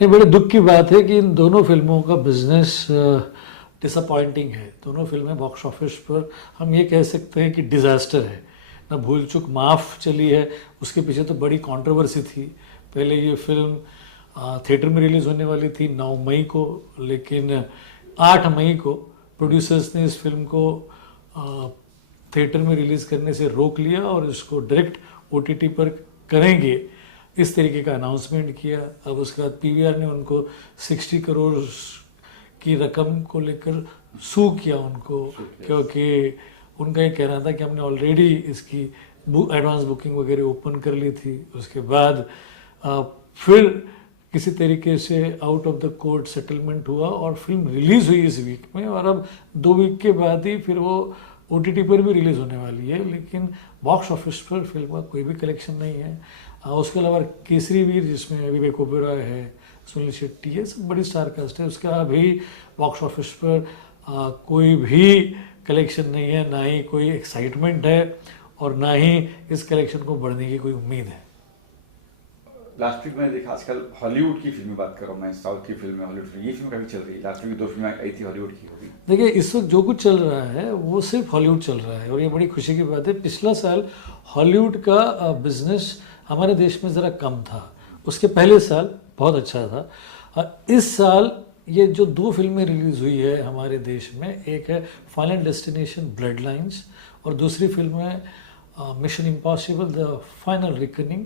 ये बड़े दुख की बात है कि इन दोनों फिल्मों का बिजनेस डिसअपॉइंटिंग है। दोनों फिल्में बॉक्स ऑफिस पर हम ये कह सकते हैं कि डिज़ास्टर है। ना भूल चूक माफ़ चली है, उसके पीछे तो बड़ी कंट्रोवर्सी थी। पहले ये फिल्म थिएटर में रिलीज़ होने वाली थी 9 मई को, लेकिन 8 मई को प्रोड्यूसर्स ने इस फिल्म को थिएटर में रिलीज़ करने से रोक लिया और इसको डायरेक्ट ओटीटी पर करेंगे इस तरीके का अनाउंसमेंट किया। अब उसके बाद पीवीआर ने उनको 60 करोड़ की रकम को लेकर सू किया उनको, क्योंकि उनका ये कहना था कि हमने ऑलरेडी इसकी एडवांस बुकिंग वगैरह ओपन कर ली थी। उसके बाद फिर किसी तरीके से out of the court settlement हुआ और फिल्म रिलीज़ हुई इस वीक में, और अब 2 वीक के बाद ही फिर वो ओटीटी पर भी रिलीज़ होने वाली है। लेकिन बॉक्स ऑफिस पर फिल्म का कोई भी कलेक्शन नहीं है। उसके अलावा केसरी वीर, जिसमें विवेक ओबेरॉय है, सुनील शेट्टी है, सब बड़ी स्टार कास्ट है, उसका अभी बॉक्स ऑफिस पर कोई भी कलेक्शन नहीं है, ना ही कोई एक्साइटमेंट है और ना ही इस कलेक्शन को बढ़ने की कोई उम्मीद है। लास्ट वीक मैंने देखा, आजकल हॉलीवुड की फिल्में बात कर रहा हूँ मैं, साउथ की फिल्में, हॉलीवुड फिल्म, ये फिल्म काफी चल रही है। लास्ट वीक 2 फिल्में आई थी हॉलीवुड की होगी। देखिए, इस वक्त जो कुछ चल रहा है वो सिर्फ हॉलीवुड चल रहा है और ये बड़ी खुशी की बात है। पिछला साल हॉलीवुड का बिजनेस हमारे देश में ज़रा कम था, उसके पहले साल बहुत अच्छा था। इस साल ये जो 2 फिल्में रिलीज़ हुई है हमारे देश में, एक है फाइनल डेस्टिनेशन ब्लड लाइन्स और दूसरी फिल्म है mission impossible the final reckoning,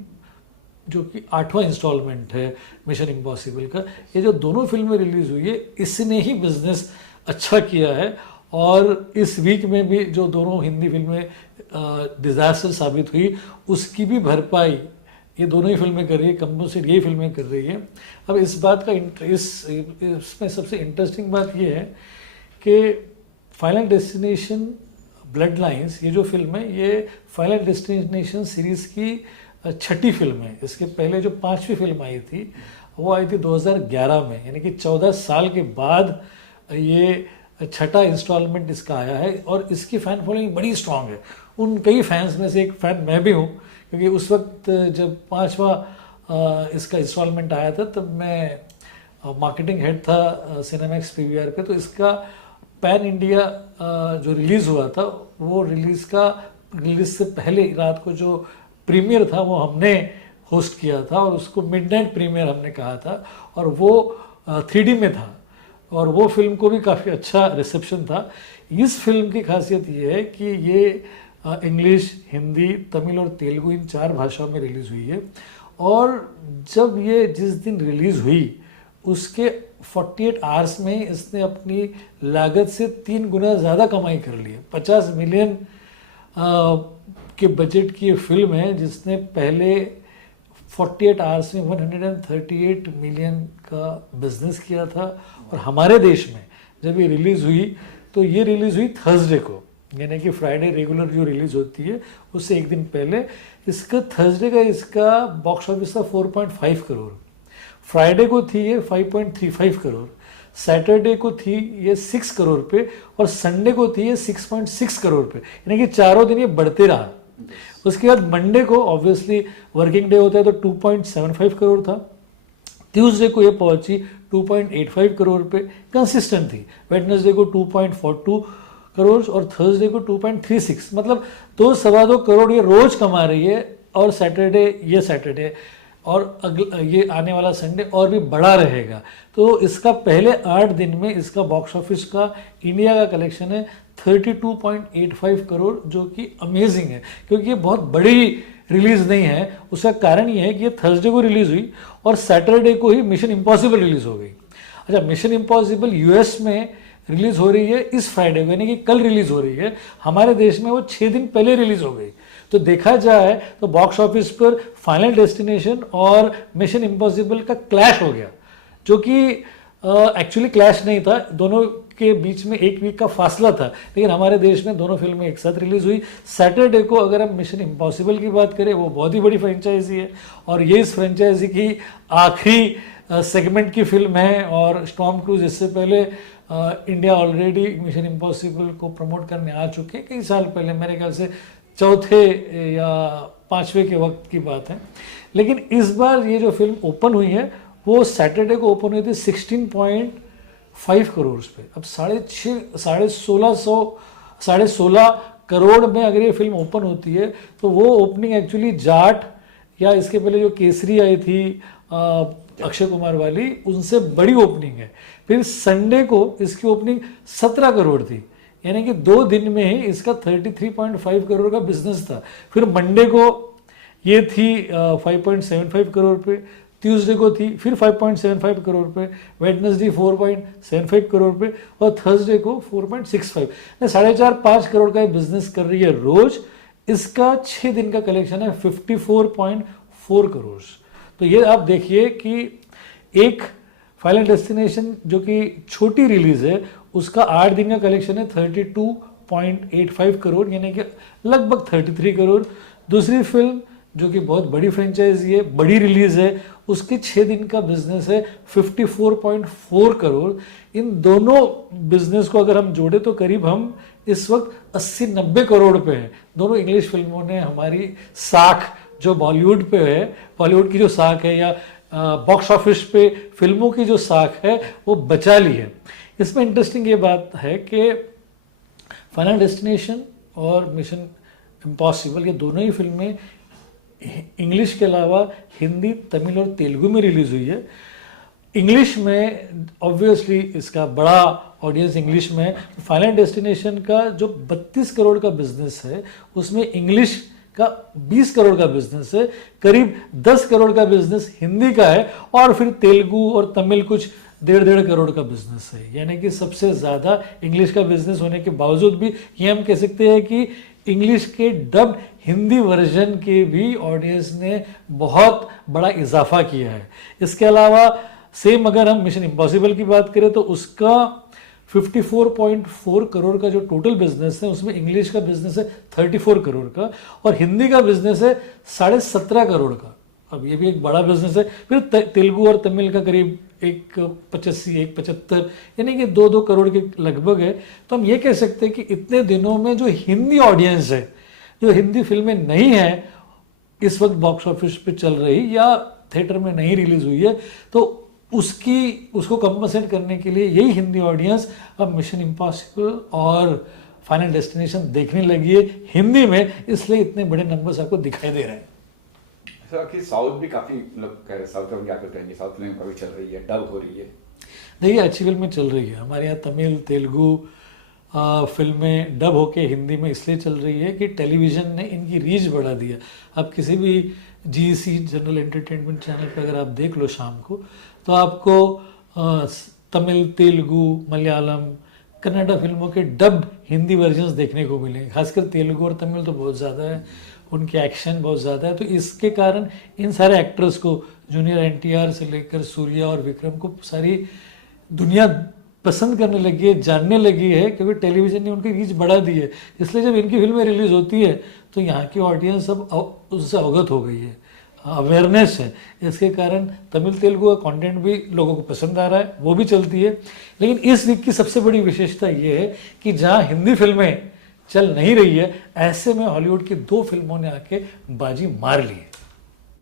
जो कि 8वां इंस्टॉलमेंट है मिशन इम्पॉसिबल का। ये जो दोनों फिल्में रिलीज़ हुई है, इसने ही बिजनेस अच्छा किया है। और इस वीक में भी जो दोनों हिंदी फिल्में डिज़ास्टर साबित हुई, उसकी भी भरपाई ये दोनों ही फिल्में कर रही है, कंपल्सरी यही फिल्में कर रही है। अब इस बात का इसमें सबसे इंटरेस्टिंग बात ये है कि फाइनल डेस्टिनेशन ब्लड लाइन्स, ये जो फिल्म है, ये फाइनल डेस्टिनेशन सीरीज़ की 6ठी फिल्म है। इसके पहले जो 5वीं फिल्म आई थी वो आई थी 2011 में, यानी कि 14 साल के बाद ये 6ठा इंस्टॉलमेंट इसका आया है और इसकी फ़ैन फॉलोइंग बड़ी स्ट्रांग है। उन कई फैंस में से एक फ़ैन मैं भी हूँ, क्योंकि उस वक्त जब 5वां इसका इंस्टॉलमेंट आया था तब मैं मार्केटिंग हेड था सिनेमैक्स पीवीआर पे। तो इसका पैन इंडिया जो रिलीज़ हुआ था, वो रिलीज़ से पहले रात को जो प्रीमियर था वो हमने होस्ट किया था और उसको मिडनाइट प्रीमियर हमने कहा था, और वो 3D में था और वो फिल्म को भी काफ़ी अच्छा रिसेप्शन था। इस फिल्म की खासियत ये है कि ये इंग्लिश, हिंदी, तमिल और तेलुगु, इन 4 भाषाओं में रिलीज़ हुई है। और जब ये जिस दिन रिलीज़ हुई उसके 48 आवर्स में इसने अपनी लागत से 3 गुना ज़्यादा कमाई कर ली है। 50 मिलियन के बजट की ये फिल्म है जिसने पहले 48 आवर्स में 138 मिलियन का बिजनेस किया था। और हमारे देश में जब ये रिलीज़ हुई तो ये रिलीज़ हुई थर्सडे को, यानी कि फ्राइडे रेगुलर जो रिलीज़ होती है उससे एक दिन पहले। इसका थर्सडे का इसका बॉक्स ऑफिस था 4.5 करोड़, फ्राइडे को थी ये 5.35 करोड़, सैटरडे को थी ये 6 करोड़ पे और संडे को थी ये 6.6 करोड़ पे, यानी कि चारों दिन ये बढ़ते रहा। उसके बाद मंडे को ऑब्वियसली वर्किंग डे होता है तो 2.75 करोड़ था, ट्यूसडे को ये पहुंची 2.85 करोड़ पे, कंसिस्टेंट थी। वेडनेसडे को 2.42 करोड़ और थर्सडे को 2.36, मतलब 2-2.25 करोड़ ये रोज कमा रही है। और सैटरडे और ये आने वाला संडे और भी बड़ा रहेगा। तो इसका पहले 8 दिन में इसका बॉक्स ऑफिस का इंडिया का कलेक्शन है 32.85 करोड़, जो कि अमेजिंग है, क्योंकि ये बहुत बड़ी रिलीज़ नहीं है। उसका कारण ये है कि ये थर्सडे को रिलीज़ हुई और सैटरडे को ही मिशन इम्पॉसिबल रिलीज़ हो गई। अच्छा, मिशन इम्पॉसिबल यूएस में रिलीज़ हो रही है इस फ्राइडे को, यानी कि कल रिलीज़ हो रही है। हमारे देश में वो 6 दिन पहले रिलीज़ हो गई। तो देखा जाए तो बॉक्स ऑफिस पर फाइनल डेस्टिनेशन और मिशन इम्पॉसिबल का क्लैश हो गया, जो कि एक्चुअली क्लैश नहीं था, दोनों के बीच में 1 वीक का फासला था, लेकिन हमारे देश में दोनों फिल्में एक साथ रिलीज़ हुई। सैटरडे को अगर हम मिशन इम्पॉसिबल की बात करें, वो बहुत ही बड़ी फ्रेंचाइजी है और ये इस फ्रेंचाइजी की आखिरी सेगमेंट की फिल्म है। और टॉम क्रूज इससे पहले इंडिया ऑलरेडी मिशन इम्पॉसिबल को प्रमोट करने आ चुके हैं कई साल पहले, मेरे ख्याल से 4थे या 5वें के वक्त की बात है। लेकिन इस बार ये जो फिल्म ओपन हुई है वो सैटरडे को ओपन हुई थी 16.5 करोड़ पे। अब 16.5 करोड़ में अगर ये फिल्म ओपन होती है तो वो ओपनिंग एक्चुअली जाट या इसके पहले जो केसरी आई थी अक्षय कुमार वाली, उनसे बड़ी ओपनिंग है। फिर संडे को इसकी ओपनिंग 17 करोड़ थी, यानी कि 2 दिन में ही इसका 33.5 करोड़ का बिजनेस था। फिर मंडे को ये थी 5.75 करोड़ पे, ट्यूसडे को थी फिर 5.75 करोड़ पे, वेडनेसडे 4.75 करोड़ पे और थर्सडे को 4.65। 4.5 करोड़ का बिजनेस कर रही है रोज। इसका 6 दिन का कलेक्शन है 54.4 करोड़। तो ये आप देखिए कि एक फाइनल डेस्टिनेशन जो कि छोटी रिलीज है उसका 8 दिन का कलेक्शन है 32.85 करोड़, यानी कि लगभग 33 करोड़। दूसरी फिल्म जो कि बहुत बड़ी फ्रेंचाइजी है, बड़ी रिलीज है, उसके 6 दिन का बिजनेस है 54.4 करोड़। इन दोनों बिजनेस को अगर हम जोड़े तो करीब हम इस वक्त 80-90 करोड़ पे हैं। दोनों इंग्लिश फिल्मों ने हमारी साख जो बॉलीवुड पे है, बॉलीवुड की जो साख है या बॉक्स ऑफिस पे फिल्मों की जो साख है वो बचा ली है। इसमें इंटरेस्टिंग ये बात है कि फाइनल डेस्टिनेशन और मिशन इम्पॉसिबल ये दोनों ही फिल्में इंग्लिश के अलावा हिंदी, तमिल और तेलुगु में रिलीज हुई है। इंग्लिश में ऑब्वियसली इसका बड़ा ऑडियंस इंग्लिश में है। फाइनल डेस्टिनेशन का जो 32 करोड़ का बिजनेस है उसमें इंग्लिश का 20 करोड़ का बिजनेस है, करीब 10 करोड़ का बिजनेस हिंदी का है और फिर तेलुगु और तमिल कुछ 1.5 करोड़ का बिजनेस है। यानी कि सबसे ज़्यादा इंग्लिश का बिजनेस होने के बावजूद भी ये हम कह सकते हैं कि इंग्लिश के डब्ड हिंदी वर्जन के भी ऑडियंस ने बहुत बड़ा इजाफा किया है। इसके अलावा सेम अगर हम मिशन इम्पॉसिबल की बात करें तो उसका 54.4 करोड़ का जो टोटल बिजनेस है उसमें इंग्लिश का बिजनेस है 34 करोड़ का और हिंदी का बिजनेस है 17.5 करोड़ का। अब ये भी एक बड़ा बिजनेस है। फिर तेलुगु और तमिल का करीब 1.85, 1.75, यानी कि 2-2 करोड़ के लगभग है। तो हम ये कह सकते हैं कि इतने दिनों में जो हिंदी ऑडियंस है, जो हिंदी फिल्में नहीं है इस वक्त बॉक्स ऑफिस पे चल रही या थिएटर में नहीं रिलीज हुई है, तो उसको कंपनसेट करने के लिए यही हिंदी ऑडियंस अब मिशन इम्पॉसिबल और फाइनल डेस्टिनेशन देखने लगी है हिंदी में, इसलिए इतने बड़े नंबर्स आपको दिखाई दे रहे हैं। कि साउथ भी काफी लोग कह रहे साउथ में क्या करते हैं, साउथ फिल्म काफी चल रही है, डब हो रही है। देखिए अच्छी फिल्में चल रही है हमारे यहाँ। तमिल तेलुगु फिल्में डब होके हिंदी में इसलिए चल रही है कि टेलीविज़न ने इनकी रीच बढ़ा दिया। अब किसी भी जीसी जनरल एंटरटेनमेंट चैनल पे अगर आप देख लो शाम को तो आपको तमिल, तेलुगु, मलयालम, कन्नड़ा फिल्मों के डब्ड हिंदी वर्जन्स देखने को मिलेंगे। खासकर तेलुगु और तमिल तो बहुत ज़्यादा है, उनके एक्शन बहुत ज़्यादा है। तो इसके कारण इन सारे एक्टर्स को, जूनियर एनटीआर से लेकर सूर्या और विक्रम को सारी दुनिया पसंद करने लगी है, जानने लगी है, क्योंकि टेलीविज़न ने उनकी रीच बढ़ा दी है। इसलिए जब इनकी फिल्में रिलीज़ होती है तो यहाँ की ऑडियंस अब उससे अवगत हो गई है, अवेयरनेस है। इसके कारण तमिल तेलुगु का कंटेंट भी लोगों को पसंद आ रहा है, वो भी चलती है। लेकिन इस वीक की सबसे बड़ी विशेषता ये है कि जहाँ हिंदी फिल्में चल नहीं रही है, ऐसे में हॉलीवुड की 2 फिल्मों ने आके बाजी मार ली है।